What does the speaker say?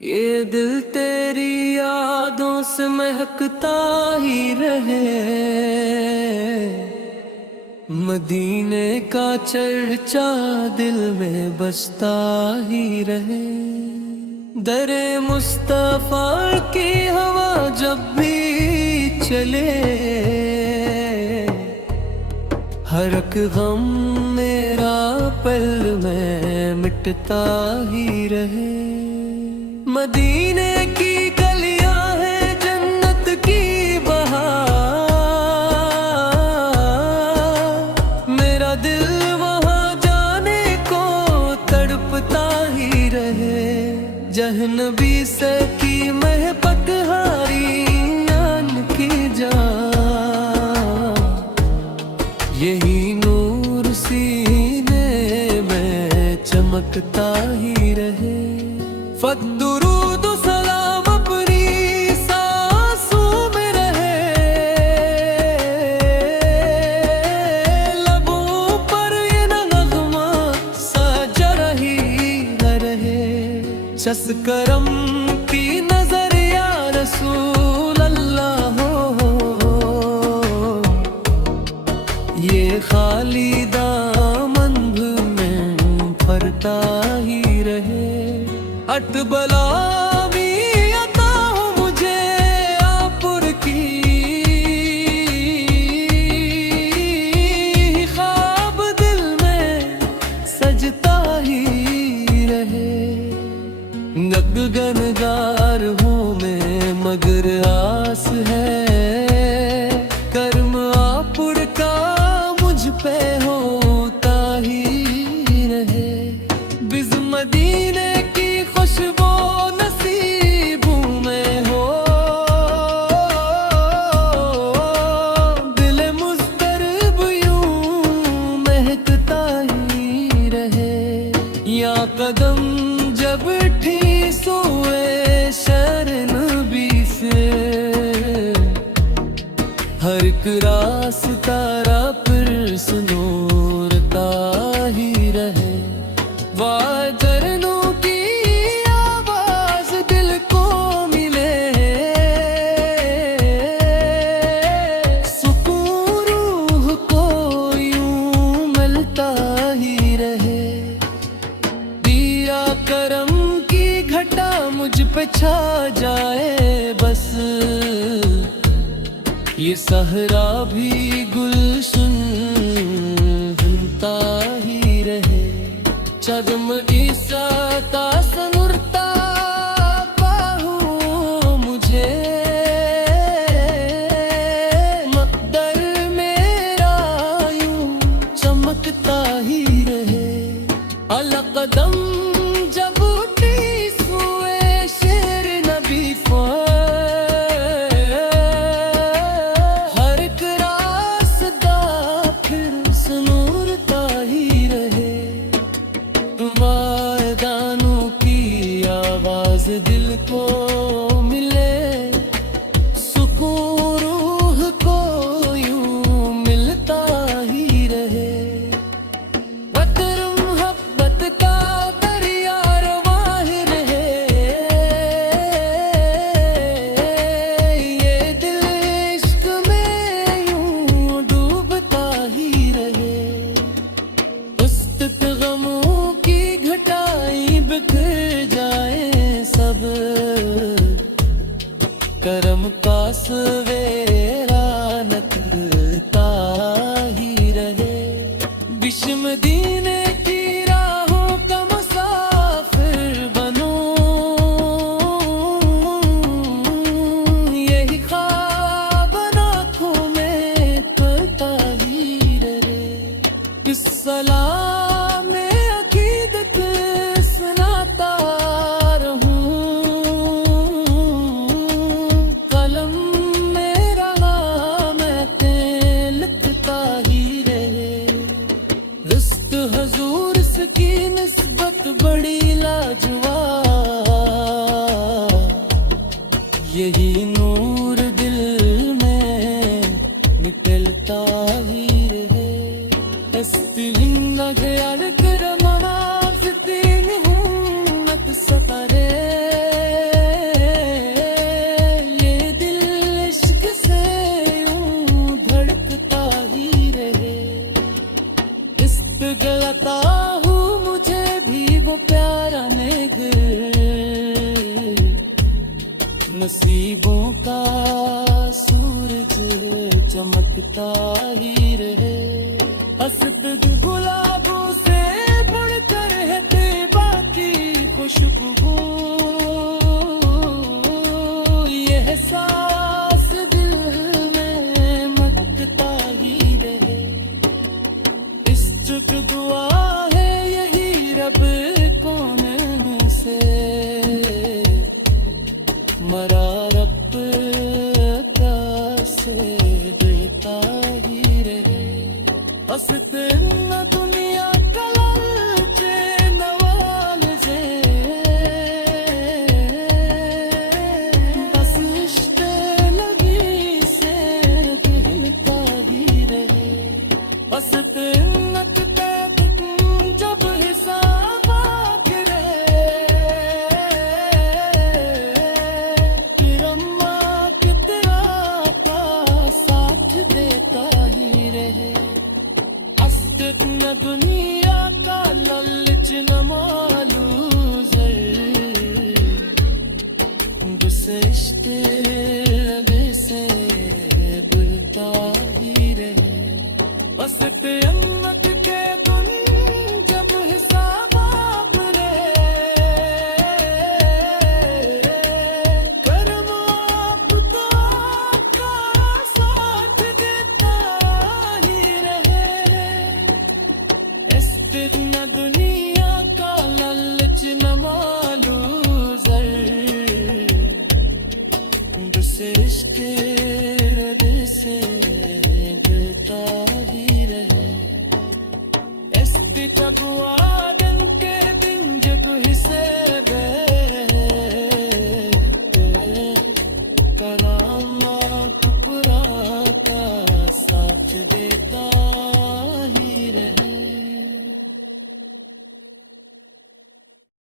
ये दिल तेरी यादों से महकता ही रहे, मदीने का चर्चा दिल में बसता ही रहे। दरे मुस्तफा की हवा जब भी चले, हर एक गम मेरा पल में मिटता ही रहे। मदीने की गलियां हैं जन्नत की बहार, मेरा दिल वहां जाने को तड़पता ही रहे। जहन्नबी से की महबत हारी यान की जान, यही नूर सीने में चमकता ही रहे। फद्दुरूद सलाम अपनी सांसों में रहे, लबों पर ये नगमा साजा ही न रहे। शस करम की नजर या रसूल अल्लाह हो, ये खाली दामन में फरता ही रहे। हट बला भी अता हो मुझे आपुर की, ख्वाब दिल में सजता ही रहे। गगनगार हूँ मैं मगर आस है, कर्म आपुर का मुझ पे होता ही रहे। बिज़ मदीने की खुशबू नसीबों में हो, दिल मुस्तरब यूं महकता ही रहे। या कदम जब ठीस हुए शहर नबी से, हर एक रास्ता फिर सुनूरता ही रहे। वाह झरनों की आवाज दिल को मिले, सुकून रूह को यूं मिलता ही रहे। दिया करम की घटा मुझ पे छा जाए बस, ये सहरा भी गुलशन बनता ही रहे। चगम ईसा तासनुरता पाहूं मुझे, मकदर मेरा यूं चमकता ही रहे। अलकदम जब उठी सुए शेर नबी पर, हर एक रास्ता फिर सुनूरता ही रहे। वायदानों की आवाज दिल को मिले, सुकून रूह को यूं मिलता ही रहे। वतर मोहब्बत का दरिया रवां रहे, ये दिल इश्क में यूं डूबता ही रहे। उस्तत गमों की घटाई बिखर जाए सब, करम का सवेरा नकलता ही रहे। बिस्म दीने की राहों का मुसाफिर बनो, यही ख्वाब आँखों में पलता ही रहे। इस सलाम में अकीदत सुनाता रहूं, कलम मेरा मैं लिखता ही रहे। रिश्त हजूर से की निस्बत बड़ी लाजवाब, यही नूर दिल में निकलता ही रहे। नगे अड़कर मनाफतीन हूँ नत सतारे ये दिल इश्क से यूं धड़कता ही रहे इस पे गलता हूँ मुझे भी वो प्यारा नेग नसीबों का सूरज चमकता ही रहे हसद गुलाबों से बढ़कर है तेबा की खुशबू ये एहसास दिल में महकता ही रहे इश्क दुआ है यही रब कौन से मरा रब से देता ही रहे हंसते न दुनिया कलचे नवाल से बस इश्क लगी से दिलता ही रहे हंसते न जब हिसाब गिरे फिर अम्मा के तेरा का साथ देता ही रहे हसरत न दुनिया का लालच न मालूम बस इश्क रब से बढ़ता ही रहे हसरत अम्मत के गुन जब हिसाब रे करम आपका का साथ देता ही रहे इश्क न दुनिया का लालच न मालूम बस इश्क रब से बढ़ता ही रहे इश्क तकवा दिन के